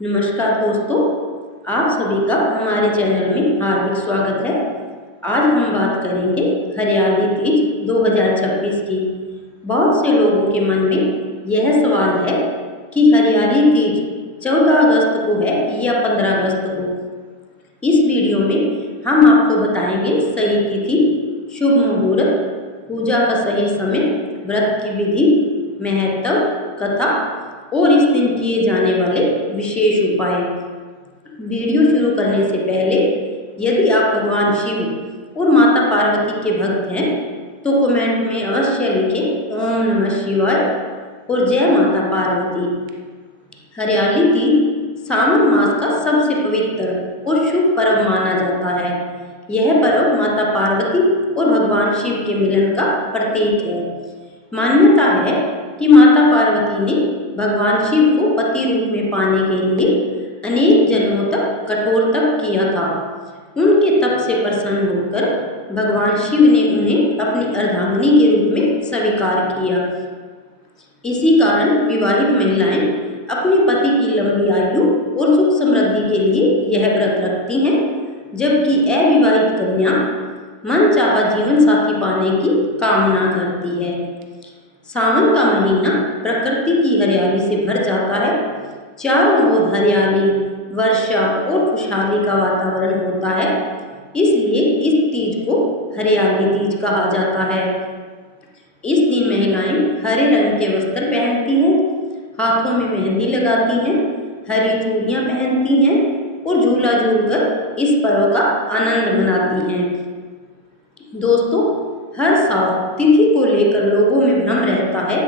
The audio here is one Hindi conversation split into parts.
नमस्कार दोस्तों, आप सभी का हमारे चैनल में हार्दिक स्वागत है। आज हम बात करेंगे हरियाली तीज 2026 की। बहुत से लोगों के मन में यह सवाल है कि हरियाली तीज 14 अगस्त को है या 15 अगस्त को। इस वीडियो में हम आपको बताएंगे सही तिथि, शुभ मुहूर्त, पूजा का सही समय, व्रत की विधि, महत्व, कथा और इस दिन किए जाने वाले विशेष उपाय। वीडियो शुरू करने से पहले यदि आप भगवान शिव और माता पार्वती के भक्त हैं तो कमेंट में अवश्य लिखें ओम नमः शिवाय और जय माता पार्वती। हरियाली तीज सावन मास का सबसे पवित्र और शुभ पर्व माना जाता है। यह पर्व माता पार्वती और भगवान शिव के मिलन का प्रतीक है। मान्यता है कि माता पार्वती ने भगवान शिव को पति रूप में पाने के लिए अनेक जन्मों तक कठोर तप किया था। उनके तप से प्रसन्न होकर भगवान शिव ने उन्हें अपनी अर्धांगिनी के रूप में स्वीकार किया। इसी कारण विवाहित महिलाएं अपने पति की लंबी आयु और सुख समृद्धि के लिए यह व्रत रखती हैं, जबकि अविवाहित कन्या मनचाहा जीवन साथी पाने की कामना करती है। सावन का महीना प्रकृति की हरियाली से भर जाता है। चारों ओर हरियाली, वर्षा और खुशहाली का वातावरण होता है। इसलिए इस तीज को हरियाली तीज कहा जाता है। इस दिन महिलाएं हरे रंग के वस्त्र पहनती हैं, हाथों में मेहंदी लगाती हैं, हरी चूड़ियां पहनती हैं और झूला झूलकर इस पर्व का आनंद मनाती हैं। दोस्तों, हर साल तिथि को लेकर लोगों में भ्रम रहता है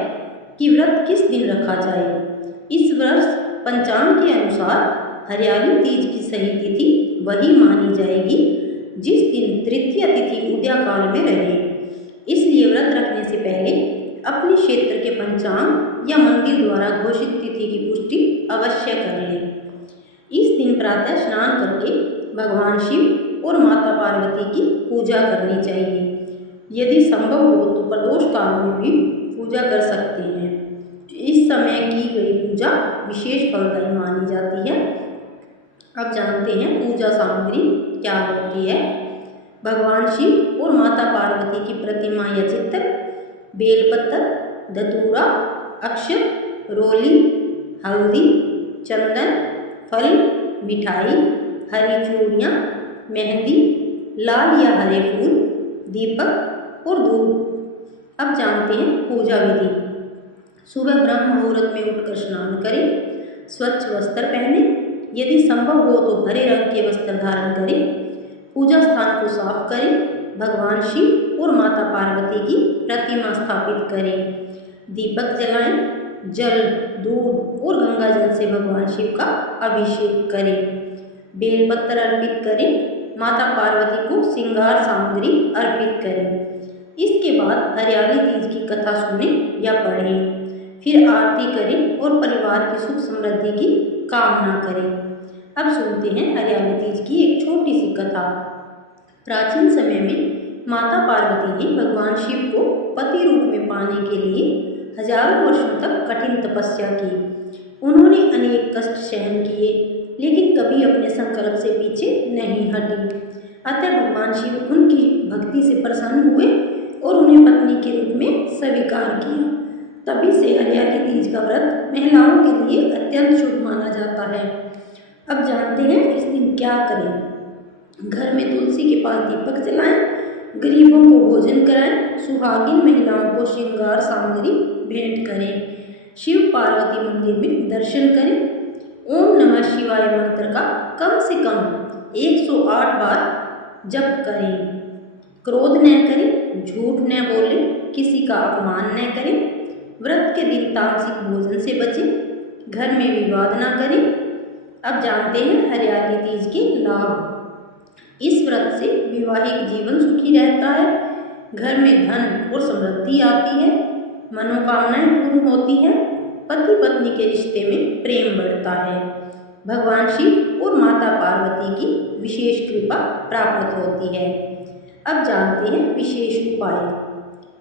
कि व्रत किस दिन रखा जाए। इस वर्ष पंचांग के अनुसार हरियाली तीज की सही तिथि वही मानी जाएगी जिस दिन तृतीय तिथि उदय काल में रहे। इसलिए व्रत रखने से पहले अपने क्षेत्र के पंचांग या मंदिर द्वारा घोषित तिथि की पुष्टि अवश्य कर लें। इस दिन प्रातः स्नान करके भगवान शिव और माता पार्वती की पूजा करनी चाहिए। यदि संभव हो तो प्रदोष काल में भी पूजा कर सकते हैं। इस समय की गई पूजा विशेष फलदायी मानी जाती है। अब जानते हैं पूजा सामग्री क्या होती है। भगवान शिव और माता पार्वती की प्रतिमा या चित्र, बेलपत्र, धतूरा, अक्षत, रोली, हल्दी, चंदन, फल, मिठाई, हरी चूड़ियाँ, मेहंदी, लाल या हरे फूल, दीपक और धूप। अब जानते हैं पूजा विधि। सुबह ब्रह्म मुहूर्त में उठकर स्नान करें, स्वच्छ वस्त्र पहनें, यदि संभव हो तो हरे रंग के वस्त्र धारण करें, पूजा स्थान को साफ करें, भगवान शिव और माता पार्वती की प्रतिमा स्थापित करें, दीपक जलाएं, जल, दूध और गंगा जल से भगवान शिव का अभिषेक करें, बेलपत्र अर्पित करें, माता पार्वती को श्रृंगार सामग्री अर्पित करें। इसके बाद हरियाली तीज की कथा सुनें या पढ़ें, फिर आरती करें और परिवार की सुख समृद्धि की कामना करें। अब सुनते हैं हरियाली तीज की एक छोटी सी कथा। प्राचीन समय में माता पार्वती ने भगवान शिव को पति रूप में पाने के लिए हजारों वर्षों तक कठिन तपस्या की। उन्होंने अनेक कष्ट सहन किए, लेकिन कभी अपने संकल्प से पीछे नहीं हटी। अतः भगवान शिव उनकी भक्ति से प्रसन्न हुए और उन्हें पत्नी के रूप में स्वीकार किया। तभी से हरियाली तीज का व्रत महिलाओं के लिए अत्यंत शुभ माना जाता है। अब जानते हैं इस दिन क्या करें। घर में तुलसी के पास दीपक जलाएं, गरीबों को भोजन कराएं, सुहागिन महिलाओं को श्रृंगार सामग्री भेंट करें, शिव पार्वती मंदिर में दर्शन करें, ओम नमः शिवाय मंत्र का कम से कम 108 बार जप करें, क्रोध न करें, झूठ न बोलें, किसी का अपमान न करें, व्रत के दिन तामसिक भोजन से बचें, घर में विवाद न करें। अब जानते हैं हरियाली तीज के लाभ। इस व्रत से वैवाहिक जीवन सुखी रहता है, घर में धन और समृद्धि आती है, मनोकामनाएं पूर्ण होती हैं, पति पत्नी के रिश्ते में प्रेम बढ़ता है, भगवान शिव और माता पार्वती की विशेष कृपा प्राप्त होती है। अब जानते हैं विशेष उपाय।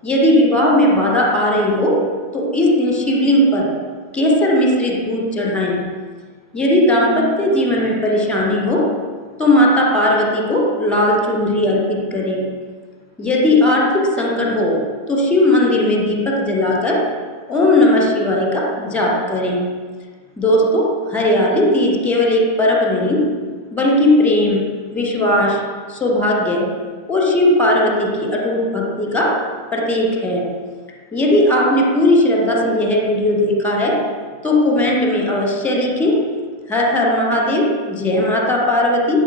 यदि विवाह में बाधा आ रही हो तो इस दिन शिवलिंग पर केसर मिश्रित दूध चढ़ाएं। यदि दाम्पत्य जीवन में परेशानी हो तो माता पार्वती को लाल चुनरी अर्पित करें। यदि आर्थिक संकट हो तो शिव मंदिर में दीपक जलाकर ओम नमः शिवाय का जाप करें। दोस्तों, हरियाली तीज केवल एक पर्व नहीं बल्कि प्रेम, विश्वास, सौभाग्य और शिव पार्वती की अटूट भक्ति का प्रतीक है। यदि आपने पूरी श्रद्धा से यह वीडियो देखा है तो कमेंट में अवश्य लिखें हर हर महादेव, जय माता पार्वती।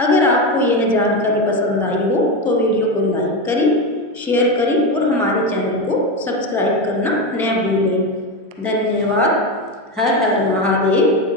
अगर आपको यह जानकारी पसंद आई हो तो वीडियो को लाइक करें, शेयर करें और हमारे चैनल को सब्सक्राइब करना न भूलें। धन्यवाद। हर हर महादेव।